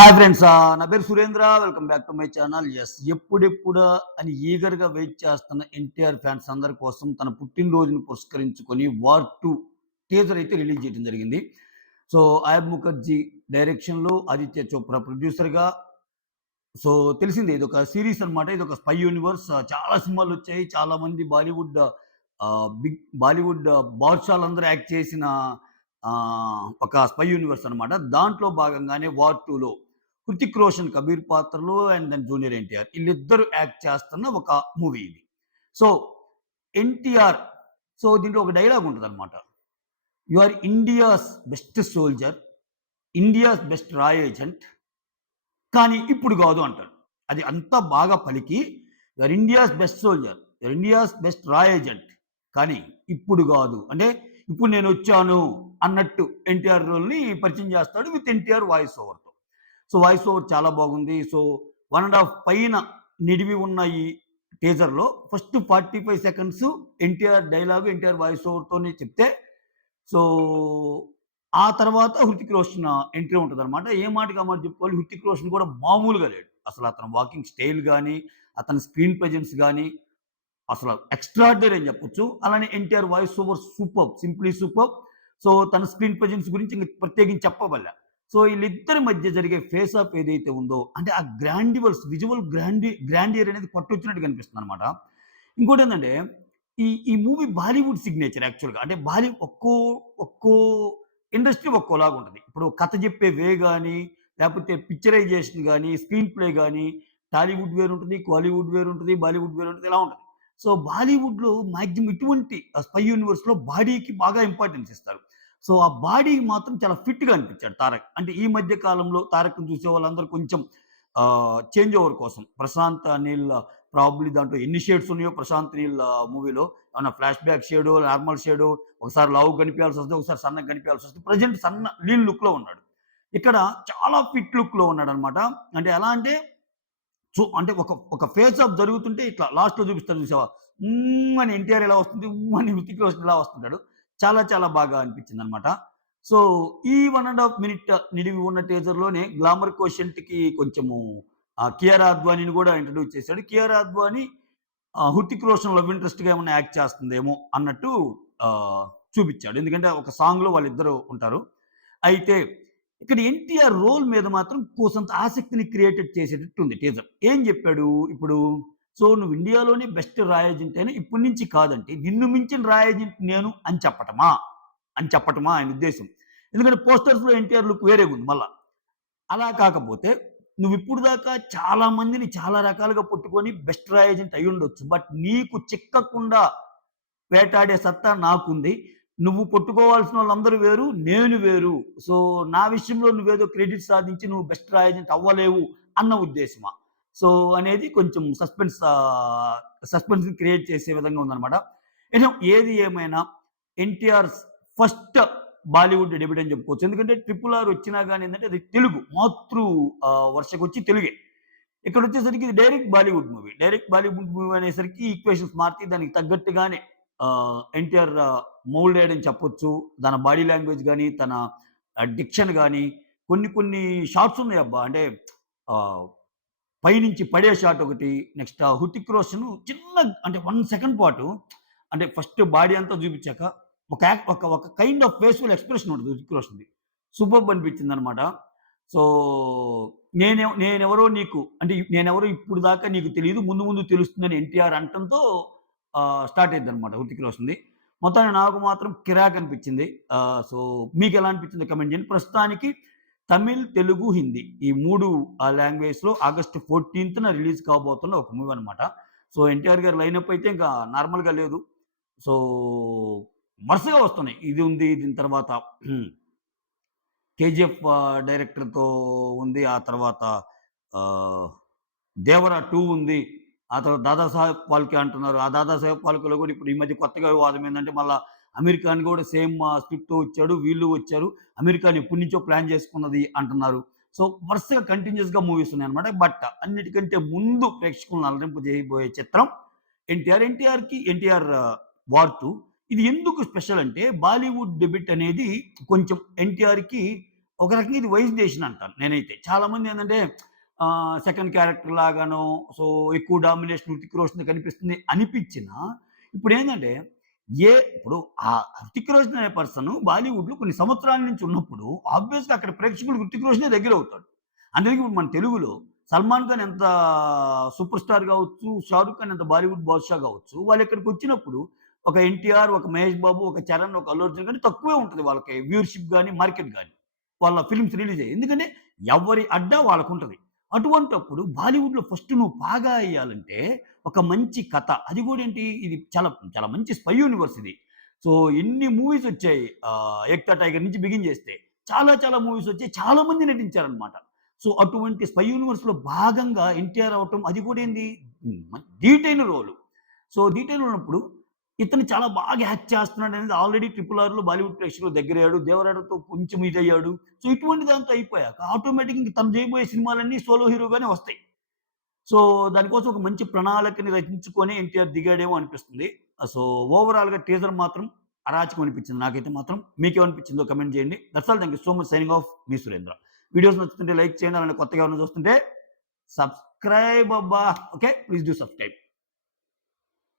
Hi friends. నా పేరు Surendra. Welcome back to my channel. ఎప్పుడెప్పుడా అని ఈగర్‌గా వెయిట్ చేస్తున్న ఎన్టీఆర్ ఫ్యాన్స్ అందరి కోసం తన పుట్టినరోజును పురస్కరించుకొని 'వార్ 2' టీజర్ అయితే రిలీజ్ చేయడం జరిగింది. సో, అయబ్ ముఖర్జీ డైరెక్షన్‌లో, ఆదిత్య చోప్రా ప్రొడ్యూసర్‌గా. సో, తెలిసిందే ఇదొక సీరీస్ అనమాట. ఇదొక స్పై యూనివర్స్. చాలా సినిమాలొచ్చాయి. చాలామంది బాలీవుడ్ బాద్‌షాలందరూ యాక్ట్ చేసిన ఒక స్పై యూనివర్స్ అనమాట. దాంట్లో భాగంగానే 'వార్ 2లో' హృతిక్ రోషన్ కబీర్ పాత్రలో అండ్ దెన్ జూనియర్ ఎన్టీఆర్ ఈళ్ళిద్దరూ యాక్ట్ చేస్తున్న ఒక మూవీ ఇది. సో, ఎన్టీఆర్ దీంట్లో ఒక డైలాగ్ ఉంటదనమాట. "You are India's best soldier, India's best రా ఏజెంట్, కానీ ఇప్పుడు గాదు" అంటాడు. అది అంతా బాగా పలికి, "you are India's best soldier, you are India's best రా ఏజెంట్, కానీ ఇప్పుడు గాదు." అంటే ఇప్పుడు నేనొచ్చాను అన్నట్టు ఎన్టీఆర్ రోల్‌ని పరిచయం చేస్తాడు విత్ ఎన్టీఆర్ వాయిస్ ఓవర్‌తో. సో, వాయిస్ ఓవర్ చాలా బాగుంది. సో, 1 ½ పైన నిడివి ఉన్న ఈ టీజర్‌లో first 45 seconds NTR dialogue, NTR voice ఓవర్‌తోనే చెప్తే, సో, ఆ తర్వాత హృతిక్ రోషన్ ఎంట్రీ ఉంటదనమాట. ఏ మాటకి ఆ మాట చెప్పుకోవాలి. హృతిక్ రోషన్ కూడా మామూలుగా లేడు. అసలు అతని వాకింగ్ స్టైల్ గాని, అతని స్క్రీన్ ప్రెజెన్స్ గాని అసలు ఎక్స్ట్రార్డినరీ అని చెప్పొచ్చు. అలానే NTR voice over superb. Simply superb. So, తన స్క్రీన్ ప్రెజెన్స్ గురించి ఇంక ప్రత్యేకించి చెప్పబల్లా. సో, ఈళ్ళిద్దరి మధ్య జరిగే ఫేస్ ఆఫ్ ఏదైతే ఉందో, అంటే ఆ గ్రాండివర్స్ విజువల్ గ్రాండియర్ అనేది కొట్టొచ్చినట్టు కనిపిస్తుందనమాట. ఇంకోటేంటంటే, ఈ మూవీ బాలీవుడ్ సిగ్నేచర్ యాక్చువల్‌గా. అంటే ఒక్కో ఇండస్ట్రీ ఒక్కోలాగుంటది. ఇప్పుడు కథ చెప్పే వే గాని, లేపోతే పిక్చరైజేషన్ గాని, స్క్రీన్ ప్లే గాని, టాలీవుడ్ వేరుంటది, కాలీవుడ్ వేరుంటది, బాలీవుడ్ వేరుంటది, ఇలా ఉంటది. సో, బాలీవుడ్‌లో మాక్సిమం ఇటువంటి స్పై యూనివర్స్‌లో బాడీకి బాగా ఇంపార్టెన్స్ ఇస్తారు. సో, ఆ బాడీకి మాత్రం చాలా ఫిట్‌గా అనిపించాడు 'తారక్'. అంటే ఈ మధ్య కాలంలో 'తారక్‌ని' చూసే వాళ్ళందరూ కొంచెం చేంజ్ ఓవర్ కోసం 'ప్రశాంత్ నీల్' ప్రాబబ్లీ దాంట్లో ఎన్ని షేడ్స్ ఉన్నాయో 'ప్రశాంత్ నీల్' మూవీలో ఏమన్నా flash back shadow, normal shadow, ఒకసారి లావుగా కనిపియాల్సొస్తది, ఒకసారి సన్నగా కనిపియాల్సొస్తది. ప్రెజెంట్ లీన్ లుక్‌లో ఉన్నాడు. ఇక్కడ చాలా ఫిట్ లుక్‌లో ఉన్నాడనమాట. అంటే ఎలా అంటే అంటే ఒక ఫేస్ ఆఫ్ జరుగుతుంటే ఇట్లా లాస్ట్‌లో చూపిస్తాడు చూసావా? అని ఎన్టీఆర్ ఎలా వస్తుంది, అని హృతిక్ రోషన్ ఇలా వస్తుంటాడు. చాలా చాలా బాగా అనిపించిందనమాట. సో, ఈ 1 ½ మినిట్ నిడివి ఉన్న టీజర్‌లోనే గ్లామర్ కోషెంట్‌కి కొంచెము 'కియారా అద్వానీని' కూడా ఇంట్రొడ్యూస్ చేశాడు. 'కియారా అద్వానీ' హృతిక్ రోషన్ లవ్ ఇంట్రెస్ట్‌గా ఏమన్నా యాక్ట్ చేస్తుందేమో అన్నట్టు చూపిచ్చాడు. ఎందుకంటే ఒక సాంగ్‌లో వాళ్ళిద్దరూ ఉంటారు. అయితే ఇక్కడ ఎన్టీఆర్ రోల్ మీద మాత్రం కోసంత ఆసక్తిని క్రియేటెడ్ చేసేటట్టుంది టీజర్. ఏం చెప్పాడు ఇప్పుడు? సో, "నువ్వు ఇండియాలోనే బెస్ట్ రా ఏజెంట్ అని ఇప్పటి నుంచి కాదంటే, నిన్ను మించిన రా ఏజెంట్ నేను" అని చెప్పటమా ఆయన ఉద్దేశ్యం. ఎందుకంటే పోస్టర్స్‌లో ఎన్టీఆర్ లుక్ వేరేగుంది మళ్ళా. అలా కాకపోతే నువ్విప్పుడు దాకా చాలా మందిని చాలా రకాలుగా పట్టుకొని బెస్ట్ రా ఏజెంట్ అయ్యుండొచ్చు. బట్ నీకు చిక్కకుండా వేటాడే సత్తా నాకుంది. నువ్వు పట్టుకోవాల్సినోళ్ళందరూ వేరు, నేను వేరు. సో, నా విషయంలో నువ్వేదో క్రెడిట్ సాధించి నువ్వు బెస్ట్ రా ఏజెంట్ అవ్వలేవు అన్న ఉద్దేశమా? సో, అనేది కొంచెం సస్పెన్స్‌ని క్రియేట్ చేసే విధంగా ఉందనమాట. ఏది ఏమైనా ఎన్టీఆర్ ఫస్ట్ బాలీవుడ్ డెబ్యూట్ అని చెప్పుకోవచ్చు. ఎందుకంటే 'ట్రిపుల్ ఆర్' వచ్చినా గాని ఏందంటే అది తెలుగు వర్షకొచ్చి తెలుగే. ఇక్కడొచ్చేసరికి ఇది డైరెక్ట్ బాలీవుడ్ మూవీ అనేసరికి ఈక్వేషన్స్ మారితే దానికి తగ్గట్టుగానే ఎన్టీఆర్ మౌల్డ్ అయ్యాడని చెప్పొచ్చు. తన బాడీ లాంగ్వేజ్ గాని, తన డిక్షన్ గాని, కొన్ని షాట్స్ ఉన్నాయబ్బా! అంటే ఆహ్, పైనుంచి పడే షాట్ ఒకటి. నెక్స్ట్ 'హృతిక్ రోషన్' చిన్న అంటే 1 సెకండ్ పాటు అంటే ఫస్ట్ బాడీ అంతా చూపించాక ఒక కైండ్ ఆఫ్ ఫేస్‌ఫుల్ ఎక్స్‌ప్రెషన్ ఉంటది 'హృతిక్ రోషన్‌ది. సూపర్బ్ అనిపించిందనమాట. సో, నేనెవరో నీకు అంటే నేనెవరో ఇప్పుడు దాకా నీకు తెలీదు. ముందు ముందు తెలుస్తుందని ఎన్టీఆర్ అనటంతో స్టార్ట్ అయిద్దనమాట 'హృతిక్ రోషన్‌ది. మొత్తానికి నాకు మాత్రం కిరాక్ అనిపించింది. సో, మీకెలా అనిపించిందో కామెంట్ చేయండి. ప్రస్తుతానికి తమిళ్, తెలుగు, హిందీ ఈ 3 లాంగ్వేజ్‌లో ఆగస్ట్ 14న రిలీజ్ కాబోతున్న ఒక మూవీ అనమాట. సో, ఎన్టీఆర్ గారి లైనప్ అయితే ఇంకా నార్మల్‌గా లేదు. సో, వరుసగా వస్తున్నాయి. ఇది ఉంది. దీని తర్వాత 'కేజీఎఫ్' డైరెక్టర్‌తో ఉంది. ఆ తర్వాత ఆహ్, 'దేవర 2' ఉంది. ఆ తర్వాత 'దాదాసాహెబ్ ఫాల్కే' అంటున్నారు. ఆ 'దాదాసాహెబ్ ఫాల్కేలో' కూడా ఇప్పుడు ఈ మధ్య కొత్తగా వివాదం ఏందంటే మళ్ళా అమీర్ ఖాన్ కూడా సేమ్ స్క్రిప్ట్‌తో వచ్చాడు. వీళ్ళు వచ్చారు. అమీర్ ఖాన్ ఎప్పటినుంచో ప్లాన్ చేసుకున్నది అంటున్నారు. సో, వరుసగా కంటిన్యూయస్‌గా మూవీస్ ఉన్నాయన్నమాట. బట్ అన్నిటికంటే ముందు ప్రేక్షకులను అలరింపు చేయబోయే చిత్రం ఎన్టీఆర్‌కి 'వార్ 2' ఇది ఎందుకు స్పెషల్ అంటే బాలీవుడ్ డెబ్యూట్ అనేది కొంచెం ఎన్టీఆర్‌కి ఒక రకంగా ఇది వైస్ డెసిషన్ అంటాను నేనైతే. చాలామంది ఏందంటే సెకండ్ క్యారెక్టర్ లాగానో సో ఎక్కువ డామినేషన్ 'హృతిక్ రోషన్' కనిపిస్తుంది అనిపిచ్చినా ఇప్పుడేందంటే ఇప్పుడు ఆ 'హృతిక్ రోషన్' అనే పర్సన్ బాలీవుడ్‌లో కొన్ని సంవత్సరాల నుంచి ఉన్నప్పుడు ఆబ్వియస్‌గా అక్కడ ప్రేక్షకుడు 'హృతిక్ రోషనే' దగ్గరవుతాడు. అందుకే ఇప్పుడు మన తెలుగులో 'సల్మాన్ ఖాన్' ఎంత సూపర్ స్టార్ గావచ్చు, 'షారుఖ్ ఖాన్' ఎంత బాలీవుడ్ బాద్‌షా గావచ్చు, వాళ్ళిక్కడికొచ్చినప్పుడు ఒక 'ఎన్టీఆర్', ఒక 'మహేష్ బాబు', ఒక 'చరణ్', ఒక 'అల్లు అర్జున్' గాని తక్కువే ఉంటది వాళ్ళకి వ్యూవర్‌షిప్ గాని, మార్కెట్ గాని. వాళ్ళ ఫిల్మ్స్ రిలీజ్ అయ్యాయి. ఎందుకంటే ఎవరి అడ్డా వాళ్ళకుంటది. అటువంటప్పుడు బాలీవుడ్‌లో ఫస్ట్ నువ్వు బాగా ఎయ్యాలంటే ఒక మంచి కథ. అది గూడా ఏంటి ఇది చాలా చాలా మంచి స్పై యూనివర్స్ ఇది. సో, ఎన్ని మూవీస్ వచ్చాయి. 'ఏక్తా టైగర్' నుంచి బిగిన్ చేస్తే. చాలా చాలా మూవీస్ వచ్చాయి. చాలా మంది నటించారనమాట. సో, అటువంటి స్పై యూనివర్స్‌లో భాగంగా ఎన్టీఆర్ అవ్వటం అది కూడా ఏంది ధీటైన రోలు. సో, ధీటైన ఉన్నప్పుడు ఇతను చాలా బాగా యాక్ట్ చేస్తున్నాడనేది ఆల్రెడీ 'ట్రిపుల్ ఆర్'లో బాలీవుడ్ ప్రేక్షకుల దగ్గరయ్యాడు. 'దేవరాడ'తో కొంచెం ఇదయ్యాడు. సో, ఇటువంటి దాంతో అయిపోయాక ఆటోమేటిక్‌గా ఇంక తను చేయబోయే సినిమాలన్నీ సోలో హీరోగానే వస్తాయి. సో, దానికోసం ఒక మంచి ప్రణాళికని రచించుకొని ఎన్టీఆర్ దిగాడేమో అనిపిస్తుంది. సో, ఓవరాల్‌గా టీజర్ మాత్రం అరాచకం అనిపించింది నాకైతే మాత్రం. మీకేమనిపించిందో కామెంట్ చేయండి. That's all. Thank you so much. Signing off. మీ సురేంద్ర. వీడియోస్ నచ్చుతుంటే లైక్ చేయండి. అలానే కొత్తగా ఎవరైనా చూస్తుంటే సబ్స్క్రైబ్ అబ్బా! ఓకే. Please do subscribe.